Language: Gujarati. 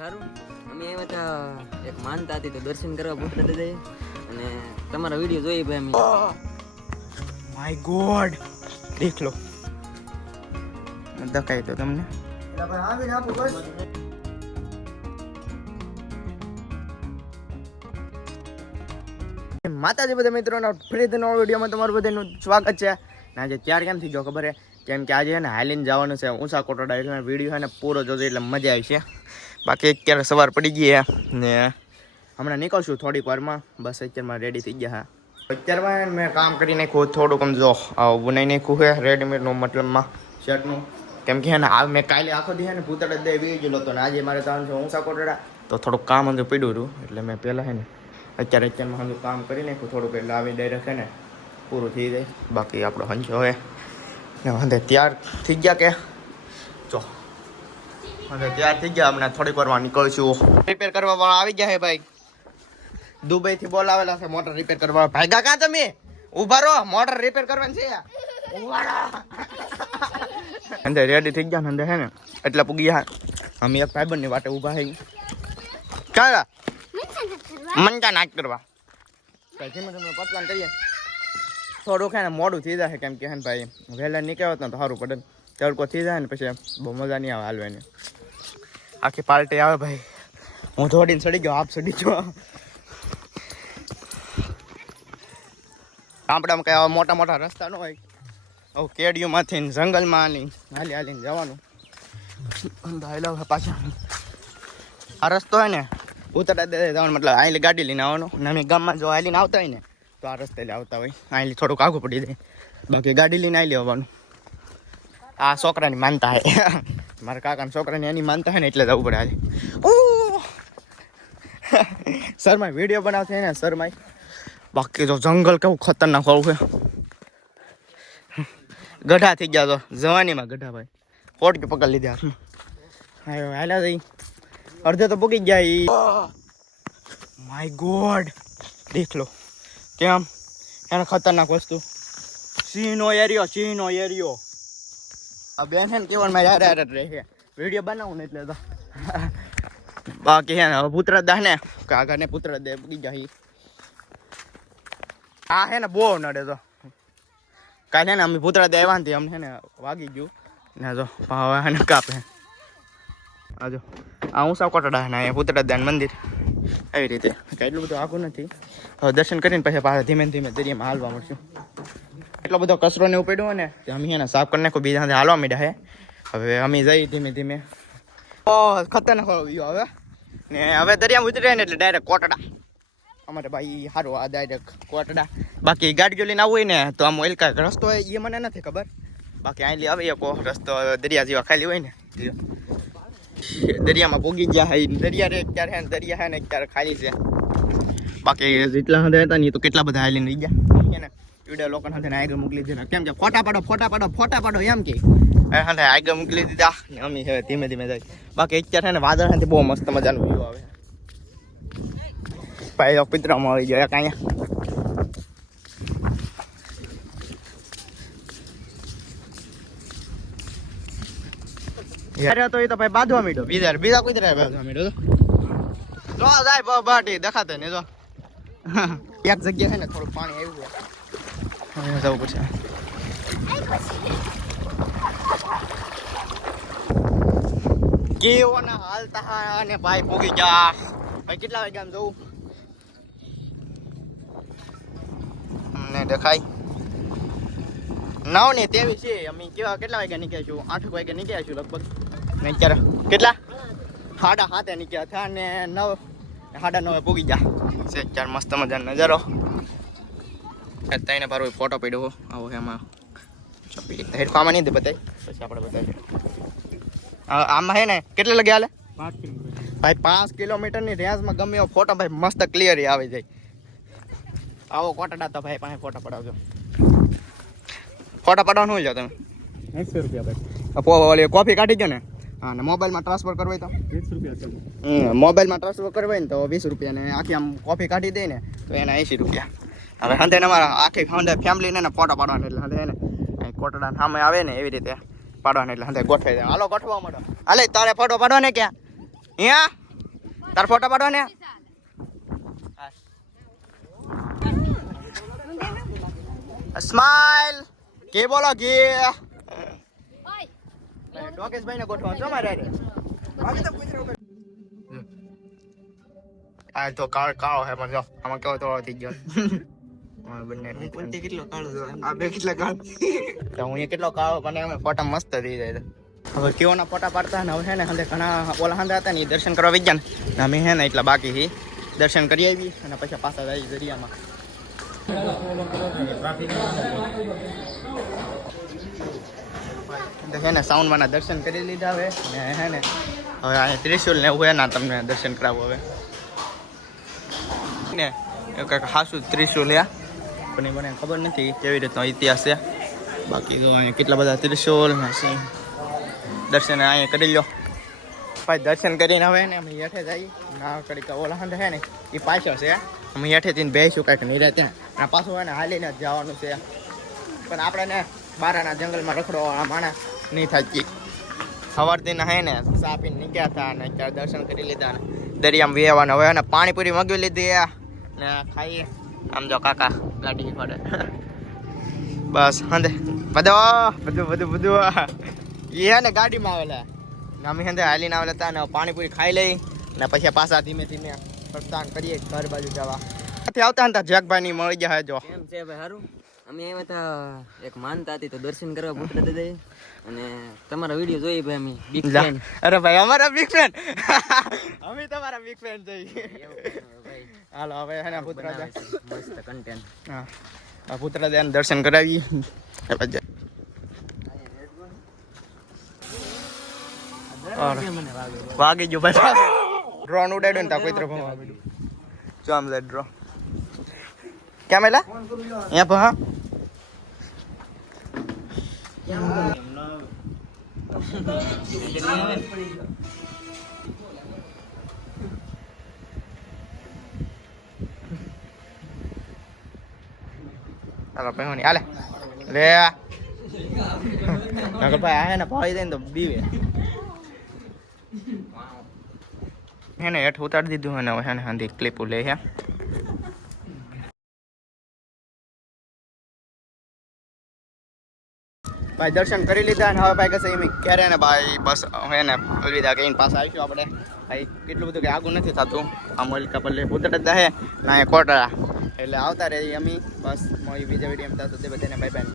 સારું અમે આવ્યા હતા એક માનતા હતી તો દર્શન કરવા પૂછતા હતા અને તમારા વિડીયો જોઈ ભાઈ અમે માય ગોડ દેખ લો દકાય તો તમને માતાજી બધા મિત્રોના ફરીથી નવા વિડીયોમાં તમારું બધાનું સ્વાગત છે ને આજે ત્યાર કેમ થઈ ગયો ખબર છે કેમ કે આજે ને હાલીને જવાનું છે ઊંચા કોટડા એટલે વિડીયો છે ને પૂરો જોજો એટલે મજા આવી છે બાકી અત્યારે સવાર પડી ગઈ ને હમણાં નીકળશું થોડીક વારમાં બસ અત્યારમાં રેડી થઈ ગયા અત્યારમાં મેં કામ કરી નાખ્યું થોડુંક આમ જો બનાવી નાખ્યું છે રેડીમેડનું મતલબમાં શર્ટનું કેમ કે ને આ મેં કાલે આખો દી ને પૂતળા દે વી ગયેલો હતો ને આજે મારે જવાનું છે ઊંચા કોટડા તો થોડુંક કામ અંદર પડ્યું હતું એટલે મેં પહેલાં છે ને અત્યારમાં હજુ કામ કરી નાખ્યું થોડુંક એટલે આવી ડાયરેક્ટ છે ને પૂરું થઈ જાય બાકી આપણો હંચો હવે ને તૈયાર થઈ ગયા કે જો હવે તૈયાર થઈ ગયા હમણાં થોડીક વારમાં નીકળશું રિપેર કરવા વાળા આવી ગયા છે ભાઈ દુબઈ થી બોલાવેલા છે મોટર રિપેર કરવા ભાગ્યા કાં તમે ઉભા રહો મોટર રિપેર કરવાની છે અંદર રેડી થઈ ગયા ને અંદર હે ને એટલે પૂગી ગયા અમે એક ભાઈબંધ ની વાટે ઉભા થઈ ચાલ મનકા નાચ કરવા ધીમે ધીમે પતલાન કરીએ થોડુંક હે ને મોડું થઈ જાય કેમ કે હે ને ભાઈ વહેલા નીકળ્યો ને તો સારું પડે તડકો થઈ જાય ને પછી બહુ મજા નહીં આવે હાલવાની આખી પાર્ટી આવે ભાઈ હું થોડીને ચડી ગયો આપ ચડી ગયો ગામડામાં કઈ આવા મોટા મોટા રસ્તા ન હોય હવે કેડીઓમાંથી જંગલમાં હાલીને જવાનું હાલ્યા પાછા આ રસ્તો હોય ને ઉતરતા દે જવાનું મતલબ અહીં ગાડી લઈને આવવાનું ને અમે ગામમાં જો હાલીને આવતા હોય ને તો આ રસ્તે આવતા હોય અહીં થોડુંક આઘું પડી જાય બાકી ગાડી લઈને આવી લેવાનું આ છોકરાની માનતા હે મારા કાકાના છોકરાની એની માનતા હે ને એટલે જવું પડે આજે શરમાઈ વિડીયો બનાવશે ને શરમાઈ બાકી તો જંગલ કેવું ખતરનાક હોવું છે ગઢા થઈ ગયા તો જવાનીમાં ગઢા ભાઈ પોટકી પકડ લીધી હાથમાં હાલ્યા જઈ અડધે તો પૂગી ગયા માય ગોડ દેખ લો કેમ એને ખતરનાક વસ્તુ સિંહનો એરિયો આ બેન છે ને કેવાનું મારે યાર રહે છે વિડીયો બનાવું ને એટલે તો બાકી હે ને હવે પુત્ર દા ને કાકા ને પુત્ર દે પૂગી જાય આ હે ને બહુ નડે તો કાલે ને અમે પુત્ર દે આવ્યા ને અમને છે ને વાગી ગયું ને જો હવે ને કાપે આ જો આ ઊંચા કોટડા ને પુત્ર દાન મંદિર એવી રીતે એટલું બધું આખું નથી હવે દર્શન કરીને પછી પાછા ધીમે ધીમે દરિયામાં હાલવા મળશું એટલો બધો કચરો ને પડ્યો ને અમે એને સાફ કરી નાખો બીજા હાલવા માંડ્યા હે હવે અમે જઈ ધીમે ધીમે ખતરનાક વ્યૂ હવે ને હવે દરિયામાં ઉતરે ને એટલે ડાયરેક્ટ કોટડા અમારે ભાઈ સારું આ ડાયરેક્ટ કોટડા બાકી ગાડીઓ લઈને આવવું હોય ને તો આમ એલકા રસ્તો હોય એ મને નથી ખબર બાકી અહીં આવે કો રસ્તો દરિયા જેવા ખાલી હોય ને દરિયામાં પોગી ગયા હે દરિયા રે ક્યારે હે દરિયા હે ને ક્યારે ખાલી છે બાકી જેટલા હતા ને તો કેટલા બધા હાલીને રહી ગયા ને વિડીયો લોકો સાથે આગળ મોકલી દીધા કેમ કે ફોટા પાડો એમ કે આગળ મોકલી દીધા ને અમે હવે ધીમે ધીમે જાય બાકી અત્યારે ને વાદળ સાથે બહુ મસ્ત મજાનું વ્યૂ આવે ભાઈ પિત્રમાં આવી ગયો અહીંયા તો એ તો ભાઈ બાંધવા માંડ્યો બીજા કોઈ બાંધવા માંડ્યો જો જાય બાટી દેખાતે ને જો એક જગ્યા છે ને થોડું પાણી આવ્યું જવું પડશે કેવાના હાલતા ને ભાઈ ભોગી ગયા ભાઈ કેટલા વાગે આમ જવું ને દેખાય 9 ને 23 છે અમે કેટલા વાગ્યા નીકળ્યા છું 8 વાગ્યા નીકળ્યા છું લગભગ ને અત્યારે કેટલા 7:30 નીકળ્યા થયા ને 9:30 પૂગી ગયા છે અત્યારે મસ્ત મજાનો નજારો અત્યારે પારો ફોટો પડ્યો આવો એમાં હેડફામાં નહીં દે બતાય પછી આપણે બતાવીએ આમાં હે ને કેટલા લગે હાલે 5 કિલોમીટર ભાઈ 5 કિલોમીટરની રેન્જમાં ગમે એવો ફોટો ભાઈ મસ્ત ક્લિયર આવી જાય આવો કોટડા તો ભાઈ પાસે ફોટો પડાવજો ફોટા પાડવાનું હોય તમે 80 રૂપિયા ભાઈ કોફી કાઢી ગયો ને હા ને મોબાઈલમાં ટ્રાન્સફર કરવાય તો 20 રૂપિયા મોબાઈલમાં ટ્રાન્સફર કરવાય ને તો 20 રૂપિયા ને આખી આમ કોફી કાઢી દે ને તો એના 80 રૂપિયા હવે હંધે અમારા આખી ફેમિલીને ને ફોટો પાડવાના એટલે હંધે ને કોટડા સામે આવે ને એવી રીતે પાડવાના એટલે હંધે ગોઠવાઈ જાય હાલો ગોઠવા મળો હાલે તારે ફોટો પાડવા ને ક્યાં અહીંયા તાર ફોટો પાડો ને સ્માઈલ કે બોલો કે ડોકેશભાઈ ને ગોઠવો છો મારે આ તો કાળો હે પણ જો આમાં કેવો થોડો થઈ ગયો બંને કેટલો કાળો આ બે કેટલા કાળો તો હું એ કેટલો કાળો પણ અમે ફોટા મસ્ત થઈ જાય હવે કેવોના ફોટા પાડતા ને હવે હે ને હંદે ઘણા ઓલા હંદે હતા ને એ દર્શન કરવા વિજ્ઞાન ને અમે હે ને એટલા બાકી થી દર્શન કરી આવી અને પછી પાછા જાય દરિયામાં હે ને સાઉન્ડમાંના દર્શન કરી લીધા હવે ને હે ને હવે આ ત્રિશુલ ને એવું હે ને તમને દર્શન કરાવો હવે ને કંઈક હાસું ત્રિશુલ પણ એ મને ખબર નથી કેવી રીતનો ઇતિહાસ છે બાકી તો અહીંયા કેટલા બધા ત્રિશુલ ને સિંહ દર્શન અહીંયા કરી લો ભાઈ દર્શન કરીને હવે ને અમે હેઠે જઈએ ના કડીક ઓલા હંધે છે ને એ પાછળ છે અમે હેઠેથી બેસીશું કાંઈક નીરે ત્યાં અને પાછું હોય ને હાલીને જ જવાનું છે પણ આપણે ને બારાના જંગલમાં રખડવાવાળા માણસ નહીં થાય સવારથી હે ને ચા પીને નીકળ્યા હતા અને અત્યારે દર્શન કરી લીધા ને દરિયામાં વેવાના હવે ને પાણીપુરી મગવી લીધી ને ખાઈએ આમ જો કાકા ગાડી ફરે બસ હંધે બધું એ ને ગાડીમાં આવેલા અમે હંધે હાલીને આવેલા હતા ને પાણીપુરી ખાઈ લઈ ને પછી પાછા ધીમે ધીમે પ્રસ્થાન કરીએ ઘર બાજુ જવા આવતા હતા જગભાઈ ની મળી ગયા જો કેમ છે ભાઈ સારું અમે આવ્યા હતા એક માનતા હતી તો દર્શન કરવા ભૂતરા દાદા અને તમારા વિડીયો જોઈ ભાઈ અમે બિગ ફેન અરે ભાઈ અમારા બિગ ફેન અમે તમારા બિગ ફેન જઈ હાલો હવે હે ને ભૂતરા મસ્ત કન્ટેન્ટ હા ભૂતરા દાદાને દર્શન કરાવી વાગી ગયો ભાઈ ડ્રોન ઉડાડ્યો ને તા કોઈ તરફ જો આમ લે ડ્રો ક્યાં મેલા અહીંયા પર હા હાલો ભાઈ હાલે લે નકર ભાઈ આ હે ને ભાઈ દે ને તો બીવે હે ને હેઠ ઉતારી દીધું અને હવે હે ને ક્લિપ લે છે ભાઈ દર્શન કરી લીધા અને હવે ભાઈ કશે એમ ક્યારે ને ભાઈ બસ હવે ને અલવિદા કહીને પાછા આવીશું આપણે ભાઈ કેટલું બધું કે આગું નથી થતું આમ ઓલિકા પલ્લે ઉતરત દે ના એ કોટડા એટલે આવતા રહી અમે બસ મળી બીજા વિડીયો એમ થતું તે બધાને ભાઈ ભાઈ